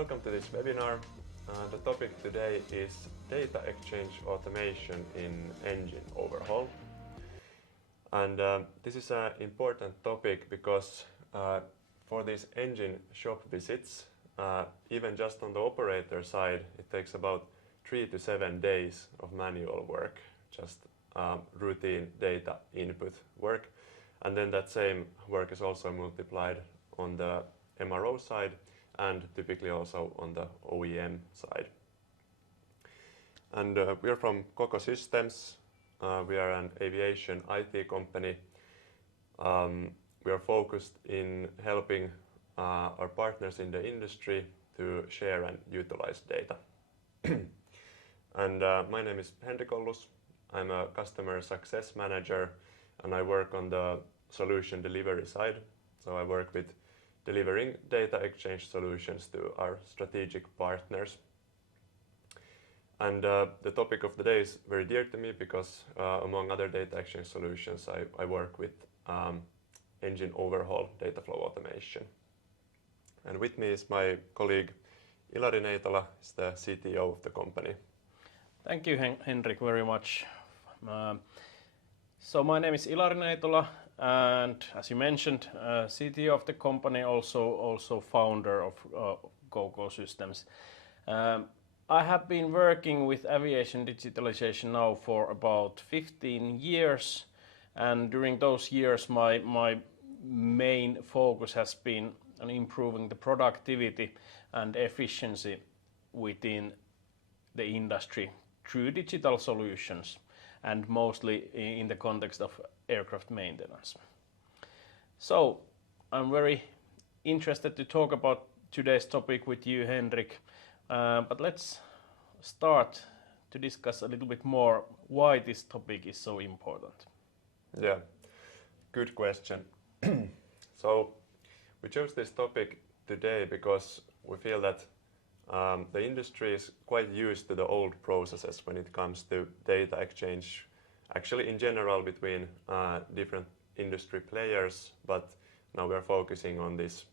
Welcome to this webinar. The topic today is data exchange automation in engine overhaul. And this is an important topic because for these engine shop visits, even just on the operator side, it takes about 3 to 7 days of manual work, just routine data input work. And then that same work is also multiplied on the MRO side and typically also on the OEM side. And we are from Koko Systems. We are an aviation IT company. We are focused in helping our partners in the industry to share and utilize data. And my name is Henrik Ollus. I'm a customer success manager and I work on the solution delivery side. So I work with delivering data exchange solutions to our strategic partners. And the topic of the day is very dear to me because among other data exchange solutions, I work with engine overhaul data flow automation. And with me is my colleague Ilari Neitola, is the CTO of the company. Thank you, Henrik, very much. So my name is Ilari Neitola, and as you mentioned, CTO of the company, also founder of Koko Systems. I have been working with aviation digitalization now for about 15 years, and during those years my main focus has been on improving the productivity and efficiency within the industry through digital solutions, and mostly in the context of aircraft maintenance. So I'm very interested to talk about today's topic with you, Henrik, but let's start to discuss a little bit more why this topic is so important. Yeah, good question. So we chose this topic today because we feel that the industry is quite used to the old processes when it comes to data exchange, actually in general between different industry players, but now we're focusing on this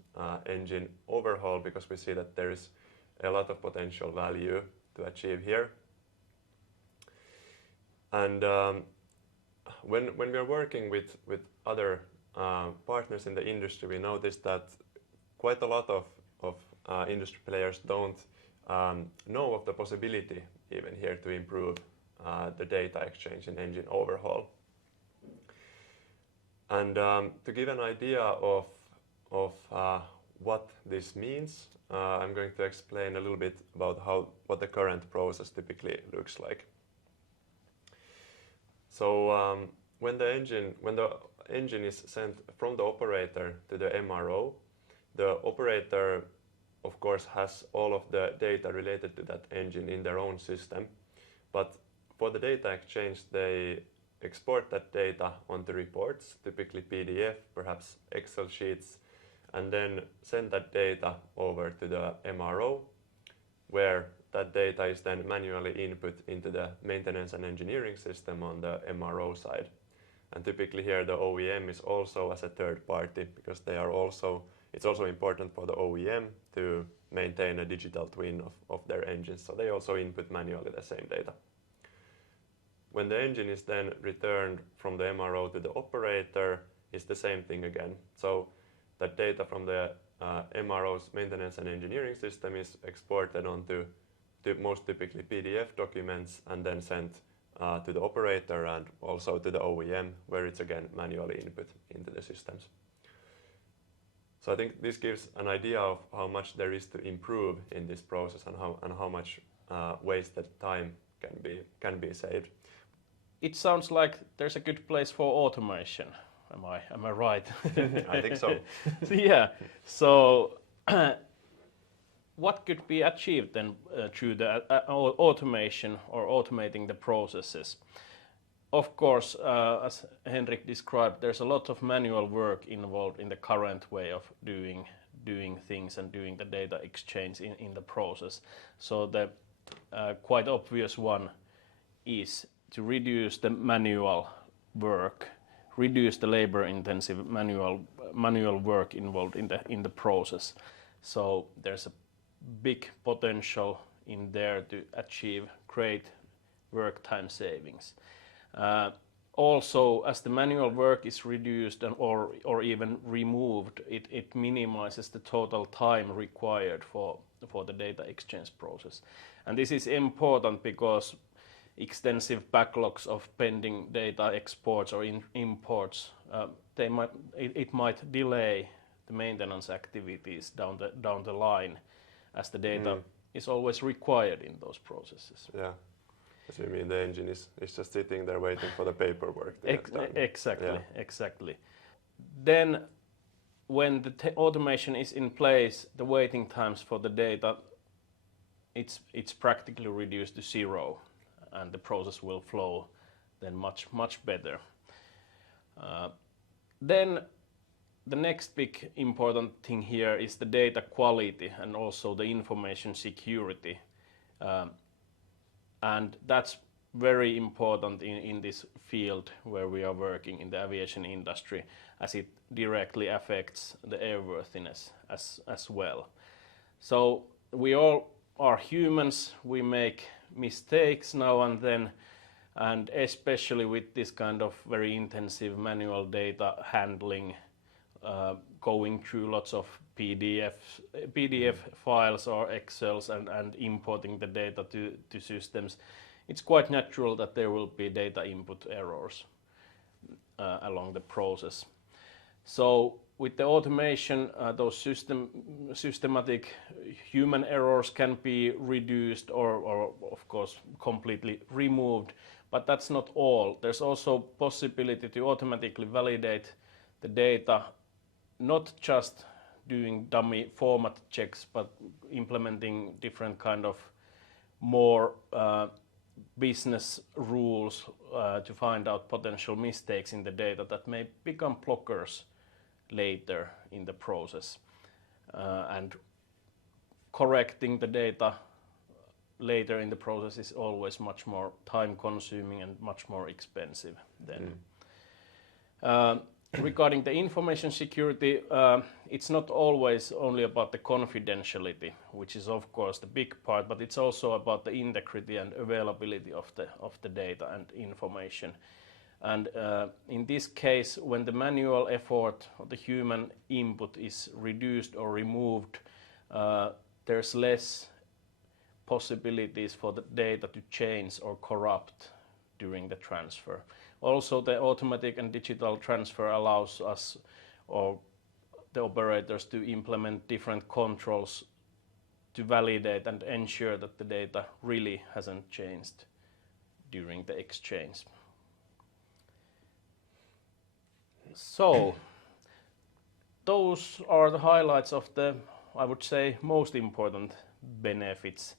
engine overhaul because we see that there is a lot of potential value to achieve here. And when we are working with other partners in the industry, we noticed that quite a lot of industry players don't know of the possibility even here to improve the data exchange in engine overhaul. And to give an idea of what this means, I'm going to explain a little bit about what the current process typically looks like. So when the engine is sent from the operator to the MRO, the operator of course has all of the data related to that engine in their own system, but for the data exchange they export that data onto reports, typically PDF, perhaps Excel sheets, and then send that data over to the MRO, where that data is then manually input into the maintenance and engineering system on the MRO side. And typically here the OEM is also as a third party because they are also, it's also important for the OEM to maintain a digital twin of their engines, so they also input manually the same data. When the engine is then returned from the MRO to the operator, it's the same thing again. So that data from the MRO's maintenance and engineering system is exported onto most typically PDF documents and then sent to the operator and also to the OEM, where it's again manually input into the systems. So I think this gives an idea of how much there is to improve in this process and how much wasted time can be saved. It sounds like there's a good place for automation. Am I right? I think so. Yeah. So what could be achieved then through the automation or automating the processes? Of course, as Henrik described, there's a lot of manual work involved in the current way of doing things and doing the data exchange in the process. So the quite obvious one is to reduce the manual work, reduce the labor-intensive manual work involved in the process. So there's a big potential in there to achieve great work time savings. Also, as the manual work is reduced or even removed, it minimizes the total time required for the data exchange process. And this is important because extensive backlogs of pending data exports or imports, it might delay the maintenance activities down the line, as the data is always required in those processes. Yeah. So you mean the engine is just sitting there waiting for the paperwork to get done. Exactly, Yeah. exactly. Then when the automation is in place, the waiting times for the data, it's practically reduced to zero, and the process will flow then much better. Then the next big important thing here is the data quality and also the information security. And that's very important in this field where we are working in the aviation industry, as it directly affects the airworthiness as well. So we all are humans, we make mistakes now and then, and especially with this kind of very intensive manual data handling, going through lots of PDF files or Excels and importing the data to systems, it's quite natural that there will be data input errors along the process. So with the automation, those systematic human errors can be reduced or of course completely removed, but that's not all. There's also possibility to automatically validate the data, not just doing dummy format checks, but implementing different kind of more business rules to find out potential mistakes in the data that may become blockers later in the process. And correcting the data later in the process is always much more time consuming and much more expensive then. Regarding the information security, it's not always only about the confidentiality, which is of course the big part, but it's also about the integrity and availability of the data and information. And in this case, when the manual effort of the human input is reduced or removed, there's less possibilities for the data to change or corrupt during the transfer. Also, the automatic and digital transfer allows us or the operators to implement different controls to validate and ensure that the data really hasn't changed during the exchange. So, those are the highlights of the, I would say, most important benefits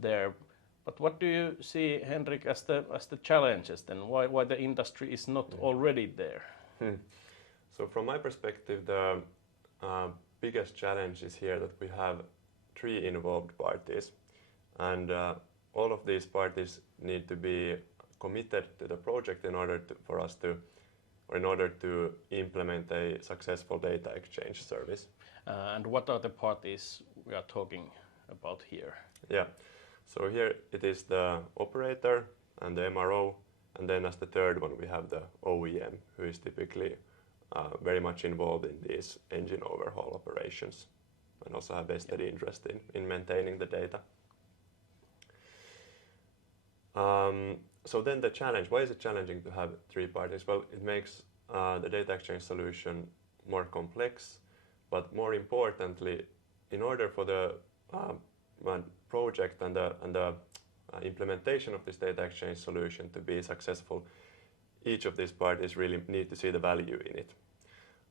there. But what do you see, Henrik, as the challenges then? Why the industry is not already there? So from my perspective, the biggest challenge is here that we have 3 involved parties, and all of these parties need to be committed to the project in order to implement a successful data exchange service. And what are the parties we are talking about here? Yeah. So here it is the operator and the MRO, and then as the third one we have the OEM, who is typically very much involved in these engine overhaul operations and also have vested interest in maintaining the data. So then the challenge, why is it challenging to have 3 parties? Well, it makes the data exchange solution more complex, but more importantly, in order for the project and the implementation of this data exchange solution to be successful, each of these parties really need to see the value in it.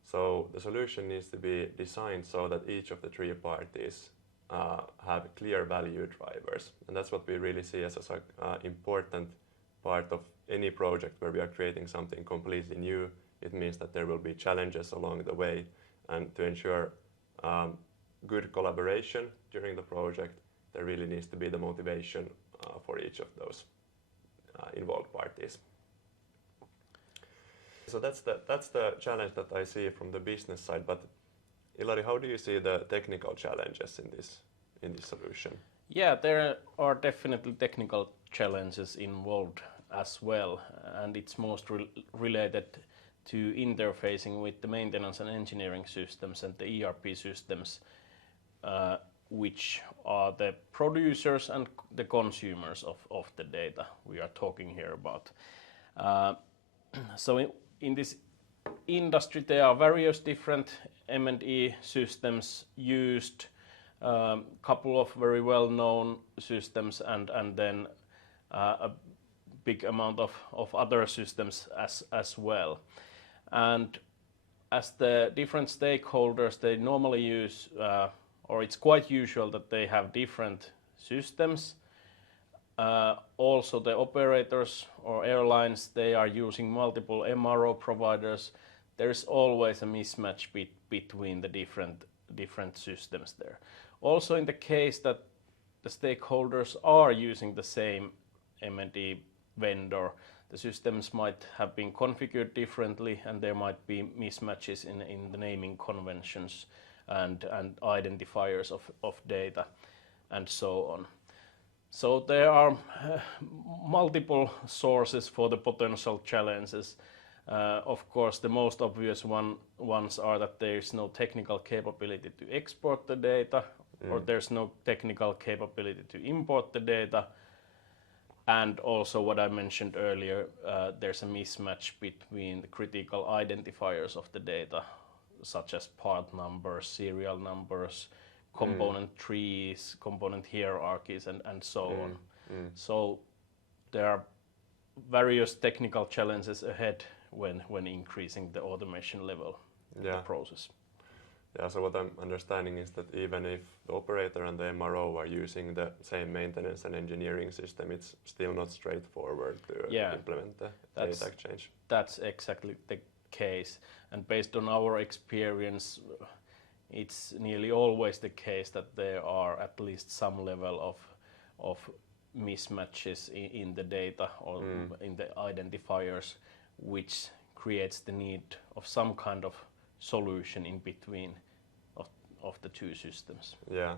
So the solution needs to be designed so that each of the 3 parties have clear value drivers, and that's what we really see as an important part of any project where we are creating something completely new. It means that there will be challenges along the way, and to ensure good collaboration during the project, there really needs to be the motivation for each of those involved parties. So that's the challenge that I see from the business side. But Ilari, how do you see the technical challenges in this solution? Yeah, there are definitely technical challenges involved as well, and it's most related to interfacing with the maintenance and engineering systems and the ERP systems, which are the producers and the consumers of the data we are talking here about. So in this industry, there are various different M&E systems used, couple of very well-known systems, and then a big amount of other systems as well. And as the different stakeholders, they normally use, or it's quite usual that they have different systems. Also the operators or airlines, they are using multiple MRO providers. There's always a mismatch between the different systems there. Also in the case that the stakeholders are using the same M&E vendor, the systems might have been configured differently, and there might be mismatches in the naming conventions and identifiers of data and so on. So there are multiple sources for the potential challenges. Of course, the most obvious ones are that there is no technical capability to export the data, or there's no technical capability to import the data. And also what I mentioned earlier, there's a mismatch between the critical identifiers of the data, such as part numbers, serial numbers, component trees, component hierarchies, and so on. So there are various technical challenges ahead when increasing the automation level in the process. Yeah, so what I'm understanding is that even if the operator and the MRO are using the same maintenance and engineering system, it's still not straightforward to implement the data exchange. That's exactly the case. And based on our experience, it's nearly always the case that there are at least some level of mismatches in the data or in the identifiers, which creates the need of some kind of solution in between of the two systems. Yeah,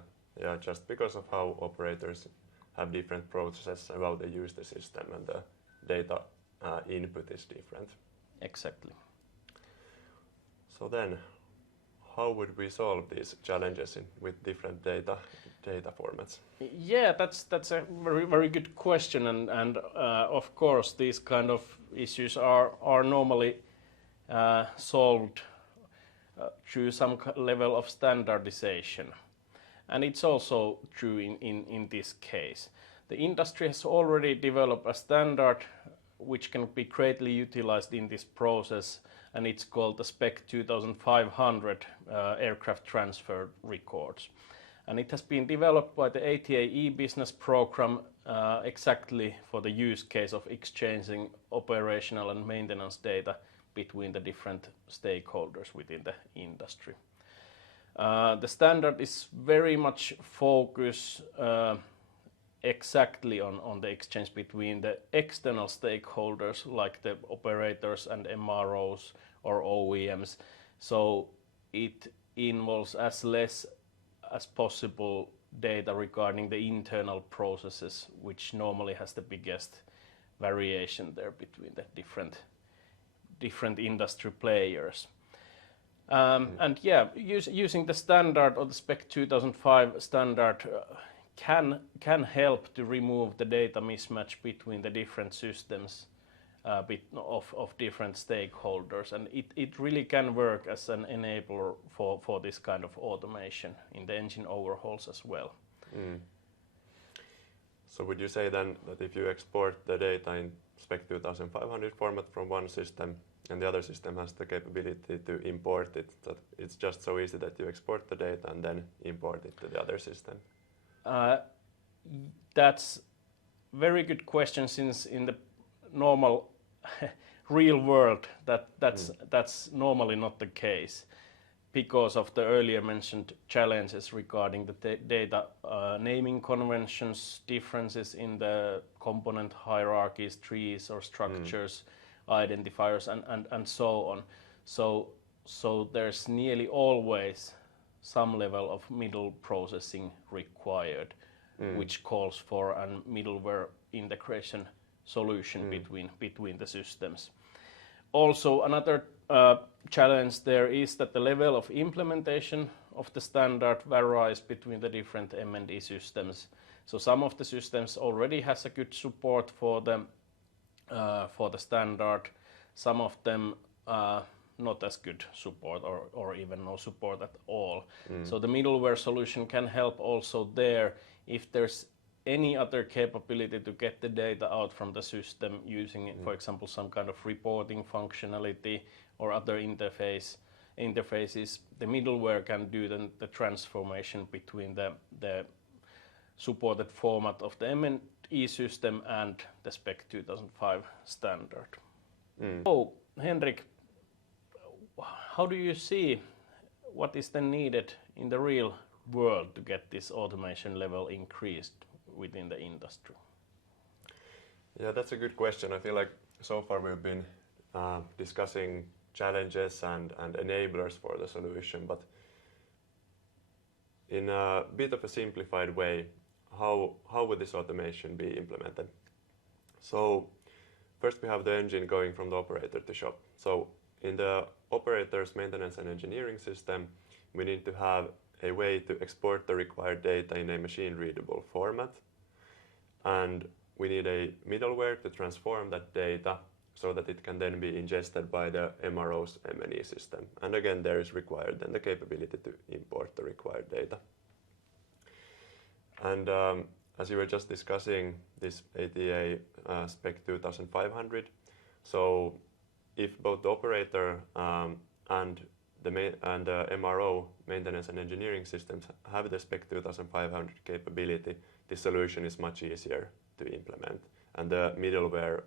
just because of how operators have different processes and how they use the system, and the data input is different. Exactly. So then, how would we solve these challenges with different data formats? Yeah, that's a very good question, and of course these kind of issues are normally solved through some level of standardization, and it's also true in this case. The industry has already developed a standard which can be greatly utilized in this process, and it's called the Spec 2500 aircraft transfer records. And it has been developed by the ATAE business program exactly for the use case of exchanging operational and maintenance data between the different stakeholders within the industry. The standard is very much focused exactly on the exchange between the external stakeholders like the operators and MROs or OEMs. So it involves as less as possible data regarding the internal processes, which normally has the biggest variation there between the different industry players. And yeah, using the standard or the Spec 2005 standard can help to remove the data mismatch between the different systems of different stakeholders, and it really can work as an enabler for this kind of automation in the engine overhauls as well. So would you say then that if you export the data in Spec 2500 format from one system and the other system has the capability to import it, that it's just so easy that you export the data and then import it to the other system? That's very good question, since in the normal real world that's normally not the case because of the earlier mentioned challenges regarding the data naming conventions, differences in the component hierarchies, trees or structures, identifiers and so on. So there's nearly always some level of middle processing required, which calls for a middleware integration solution between the systems. Also, another challenge there is that the level of implementation of the standard varies between the different M&E systems. So some of the systems already has a good support for the standard. Some of them not as good support or even no support at all. So the middleware solution can help also there if there's any other capability to get the data out from the system using, for example, some kind of reporting functionality or other interfaces. The middleware can do the transformation between the supported format of the M&E system and the Spec 2005 standard. So, Henrik, how do you see what is then needed in the real world to get this automation level increased within the industry? Yeah, that's a good question. I feel like so far we've been discussing challenges and enablers for the solution, but in a bit of a simplified way, how would this automation be implemented? So first we have the engine going from the operator to shop. So in the operator's maintenance and engineering system, we need to have a way to export the required data in a machine-readable format. And we need a middleware to transform that data so that it can then be ingested by the MRO's M&E system. And again, there is required then the capability to import the required data. And as you were just discussing this ATA Spec 2500, so if both the operator and the MRO maintenance and engineering systems have the Spec 2500 capability, this solution is much easier to implement, and the middleware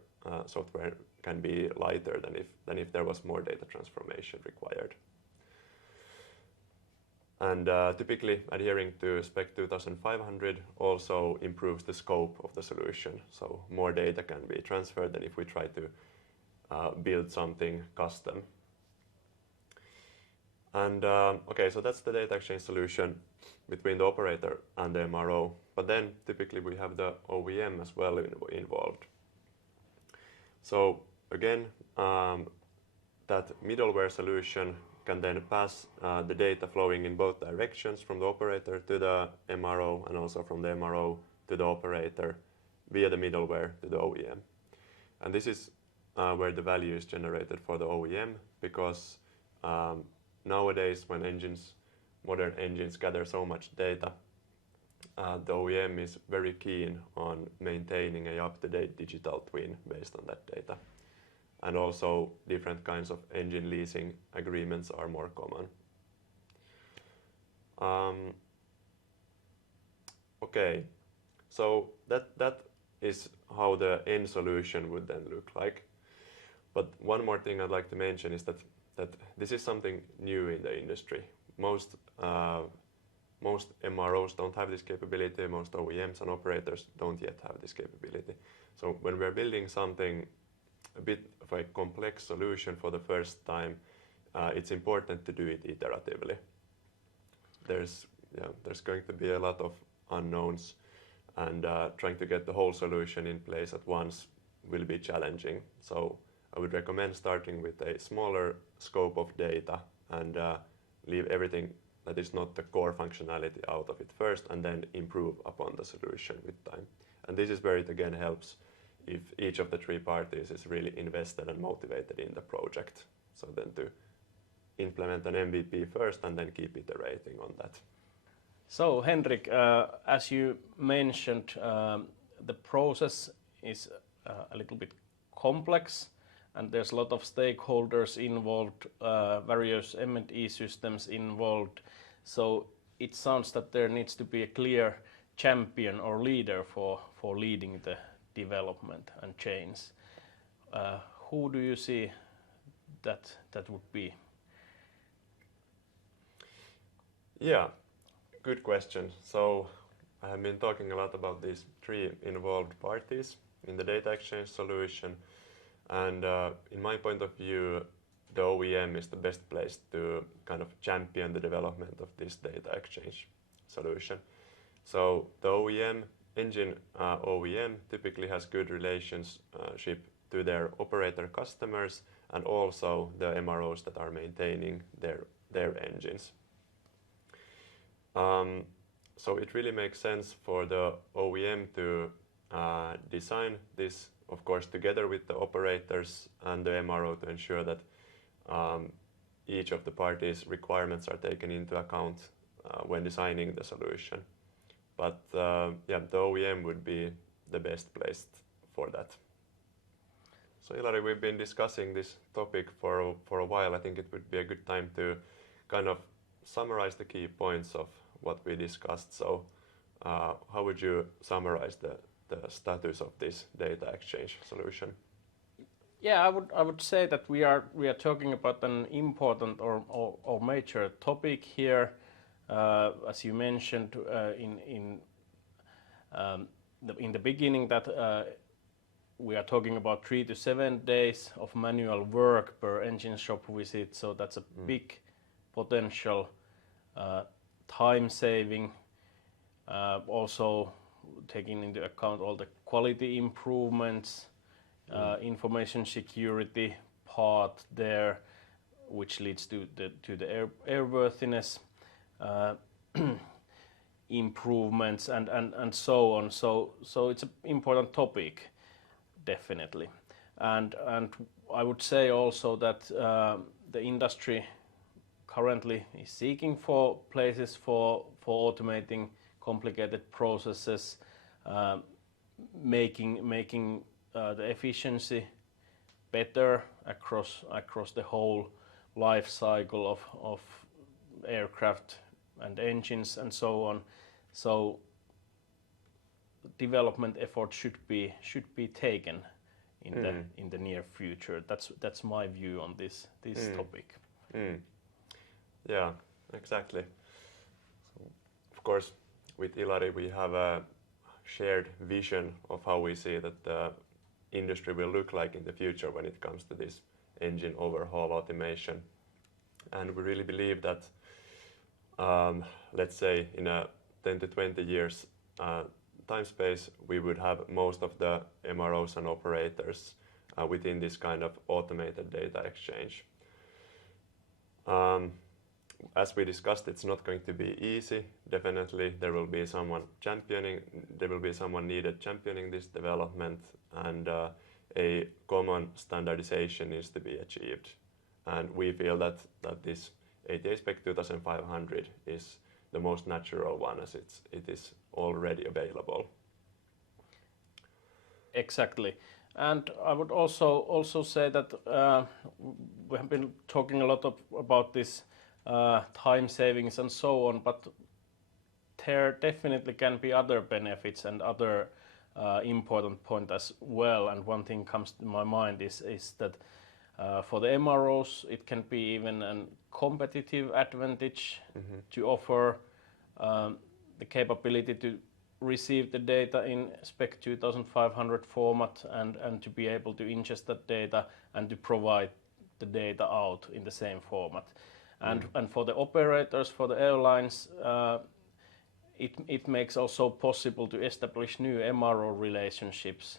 software can be lighter than if there was more data transformation required. And typically adhering to Spec 2500 also improves the scope of the solution, so more data can be transferred than if we try to build something custom. And okay, so that's the data exchange solution between the operator and the MRO. But then typically we have the OEM as well involved. So again, that middleware solution can then pass the data flowing in both directions from the operator to the MRO and also from the MRO to the operator via the middleware to the OEM. And this is where the value is generated for the OEM, because nowadays when modern engines gather so much data, the OEM is very keen on maintaining a up-to-date digital twin based on that data. And also different kinds of engine leasing agreements are more common. Okay, so that is how the end solution would then look like. But one more thing I'd like to mention is that this is something new in the industry. Most MROs don't have this capability, most OEMs and operators don't yet have this capability. So when we're building something, a bit of a complex solution for the first time, it's important to do it iteratively. There's going to be a lot of unknowns, and trying to get the whole solution in place at once will be challenging. So I would recommend starting with a smaller scope of data and leave everything that is not the core functionality out of it first, and then improve upon the solution with time. And this is where it again helps if each of the three parties is really invested and motivated in the project. So then to implement an MVP first and then keep iterating on that. So Henrik, as you mentioned, the process is a little bit complex, and there's a lot of stakeholders involved, various M&E systems involved. So it sounds that there needs to be a clear champion or leader for leading the development and change. Who do you see that would be? Yeah, good question. So I have been talking a lot about these three involved parties in the data exchange solution. And in my point of view, the OEM is the best place to kind of champion the development of this data exchange solution. So the engine OEM typically has good relationship to their operator customers and also the MROs that are maintaining their engines. So it really makes sense for the OEM to design this, of course, together with the operators and the MRO to ensure that each of the parties' requirements are taken into account when designing the solution. But yeah, the OEM would be the best placed for that. So Ilari, we've been discussing this topic for a while. I think it would be a good time to kind of summarize the key points of what we discussed. So how would you summarize the status of this data exchange solution? Yeah, I would say that we are talking about an important or major topic here. As you mentioned in the beginning, that we are talking about 3 to 7 days of manual work per engine shop visit. So that's a big potential time saving. Also taking into account all the quality improvements, information security part there, which leads to the airworthiness improvements and so on. So it's an important topic, definitely. And I would say also that the industry currently is seeking for places for automating complicated processes, making the efficiency better across the whole life cycle of aircraft and engines and so on. So development effort should be taken in the near future. That's my view on this topic. Yeah, exactly. So, of course, with Ilari we have a shared vision of how we see that the industry will look like in the future when it comes to this engine overhaul automation. And we really believe that, let's say, in a 10 to 20 years time space, we would have most of the MROs and operators within this kind of automated data exchange. As we discussed, it's not going to be easy. Definitely, there will be someone needed championing this development, and a common standardization needs to be achieved. And we feel that this ATA Spec 2500 is the most natural one, as it is already available. Exactly. And I would also say that we have been talking a lot about this time savings and so on, but there definitely can be other benefits and other important point as well. And one thing comes to my mind is that for the MROs it can be even a competitive advantage to offer the capability to receive the data in Spec 2500 format and to be able to ingest that data and to provide the data out in the same format. And for the operators, for the airlines, it makes also possible to establish new MRO relationships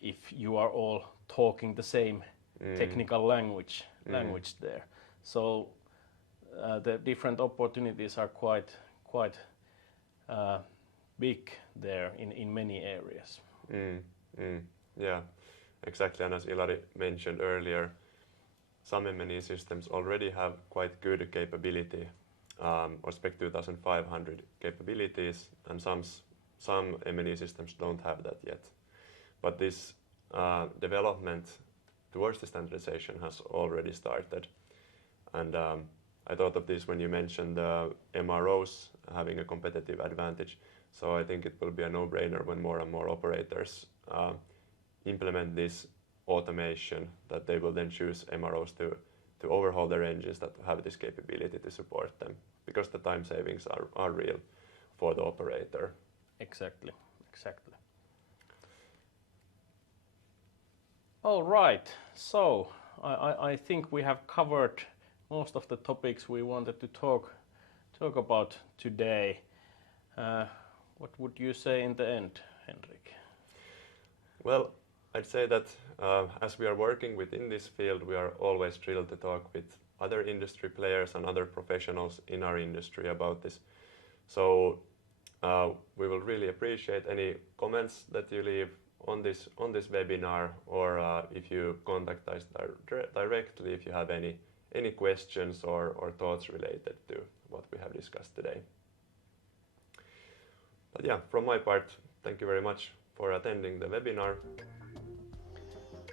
if you are all talking the same technical language there. So the different opportunities are quite big there in many areas. Yeah, exactly. And as Ilari mentioned earlier, some M&E systems already have quite good capability, or Spec 2500 capabilities, and some M&E systems don't have that yet. But this development towards the standardization has already started. And I thought of this when you mentioned the MROs having a competitive advantage. So I think it will be a no-brainer when more and more operators implement this automation, that they will then choose MROs to overhaul their engines that have this capability to support them, because the time savings are real for the operator. Exactly. All right. So I think we have covered most of the topics we wanted to talk about today. What would you say in the end, Henrik? Well, I'd say that as we are working within this field, we are always thrilled to talk with other industry players and other professionals in our industry about this. So we will really appreciate any comments that you leave on this webinar, or if you contact us directly if you have any questions or thoughts related to what we have discussed today. But yeah, from my part, thank you very much for attending the webinar.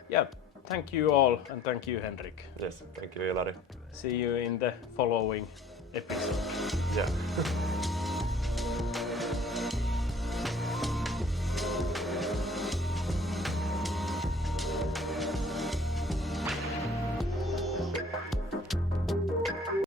Yeah, thank you all, and thank you, Henrik. Yes, thank you, Ilari. See you in the following episode. Yeah.